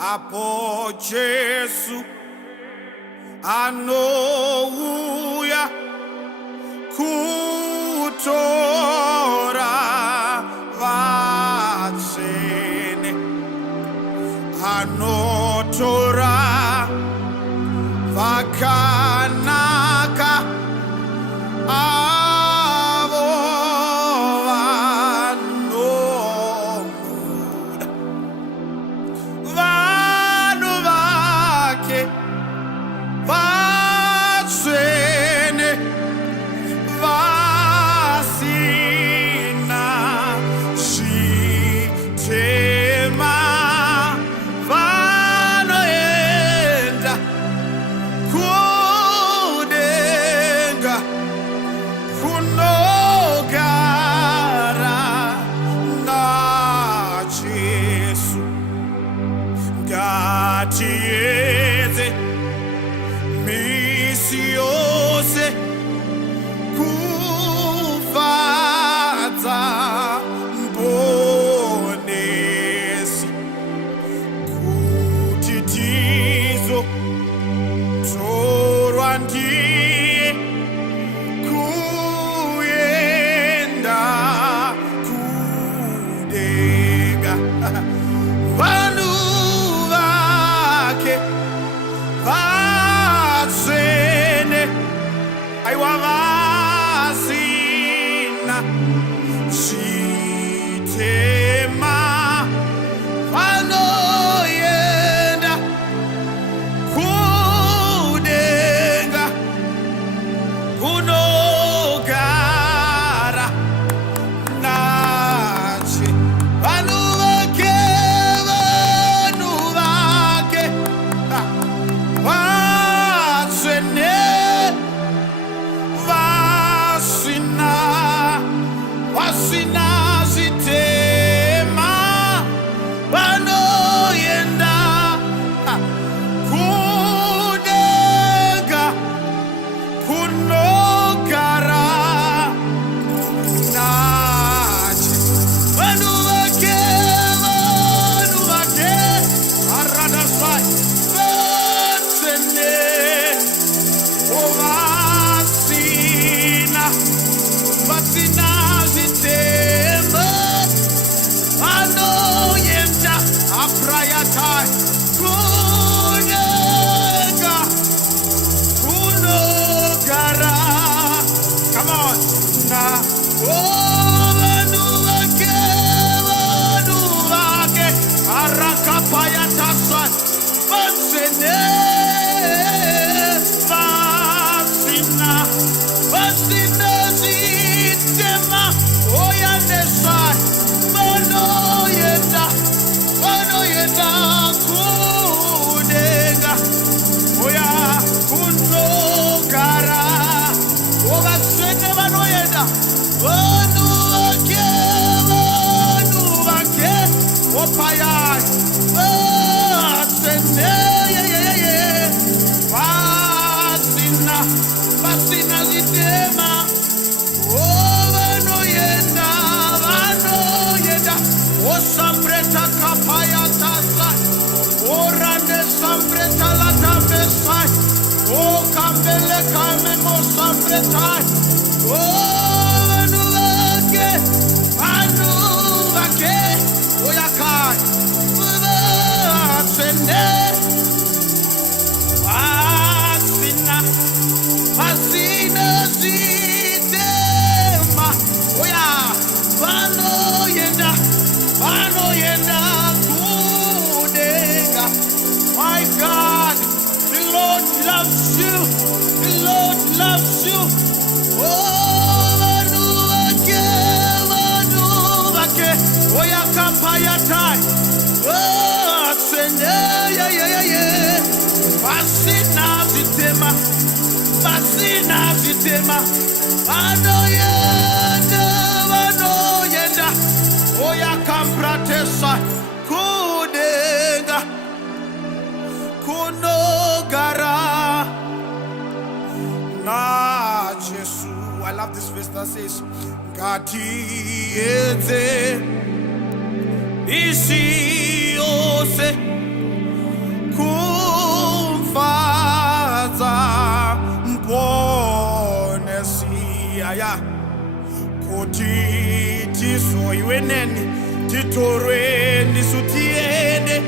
Apo Jesu anouya kutora vatsvene, anotora vakanaka avo vanomuda. Vanhu vake vatsvene vasina zvitema, vanoenda kudenga kunogara naJesu. Ngatiedze misi yose kufadza mponesi, kuti tizotorwa ndiye kuenda kudenga. Vanhu vake vatsvene, aiwa vasina zvitema, vanoenda kudenga kunogara naye. Vanhu vake vatsvene vasina zvitema, vanoenda kudenga kunogara naye. Vanhu vake aradasai vatsvene vasina zvitema, vanoenda aprayatai kudenga kunogara. Come on na vanhu vake arakapayatasai vatsvene vasina zvitema, oyanesai vanoenda kudenga, oya kunogara. Vatsvene vanoenda, vanhu vake opayai vatsvene vasina zvitema, vanoenda osambreta kapayatasa orande sambreta latamesai okambele kamemosambreta. Vanhu vake oyakai vatsvene vasina zvitema, oya vanoenda kudenga. My God, the Lord loves you. The Lord loves you. Oh, vanhu vake oya kapayatai vatsvene vasina zvitema, vanoenda oya kampratesa kudenga kunogara naJesu. I love this verse that says, ngatiedze isi yose ya. Kuti tisoiweneni titorwe ndisutiende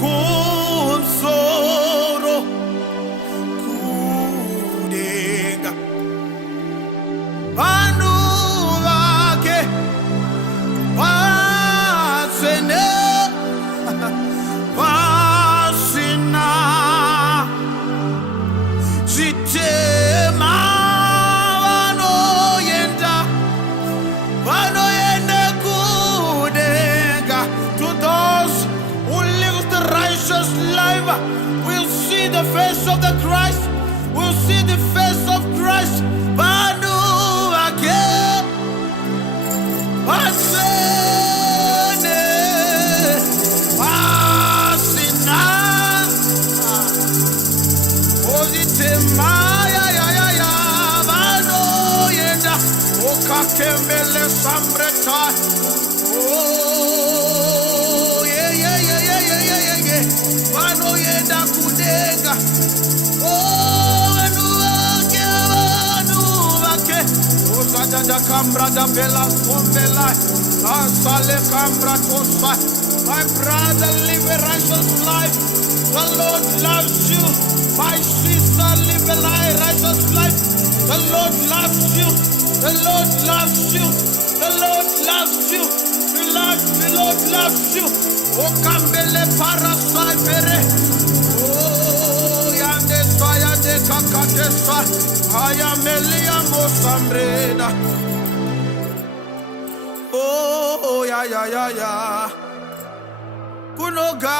kumsoro kudenga vanhu vake vatsvene vasina zvitema vanoenda kudenga. To those who live the righteous life will see the face of the Christ, will see the face of Christ. Vanhu vake vatsvene vasina zvitema vanoenda okakembele sambreta. Oh yeah. Vanoenda kudenga. Oh vanhu vake ozadada kambra da bela sombela asale kambra tosa. My brother, live a righteous life. The Lord loves you. My sister, live a righteous life. The Lord loves you. The Lord loves you. The Lord loves you. The Lord loves you. O kambele parasai pere. Oh yande sayande kakatesa. Ayamelia mosambreda. Oh ya. Kunoga